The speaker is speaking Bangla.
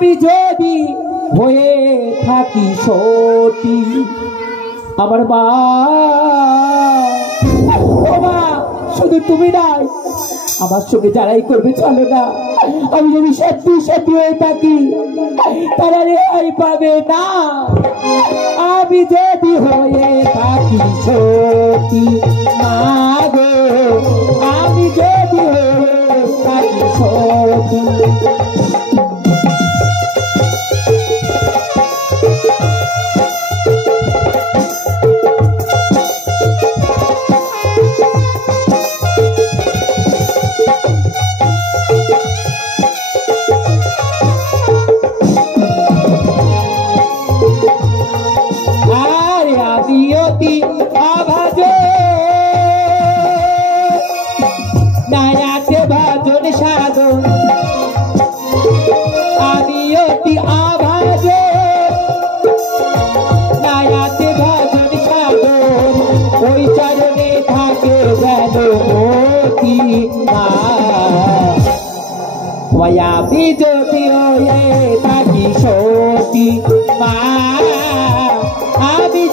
আমি যদি হয়ে থাকি সতী, আমার মা, ও মা, শুধু তুমি নাই, আমার সঙ্গে যারাই করবে চলো না। আমি যদি সত্যি সত্যি হয়ে থাকি তারা রেহাই পাবে না। আমি যদি হয়ে থাকি সতী, মা গো, আমি যদি হয়ে থাকি সতী। আমি যদি হয়ে থাকি সতী, মা, আমি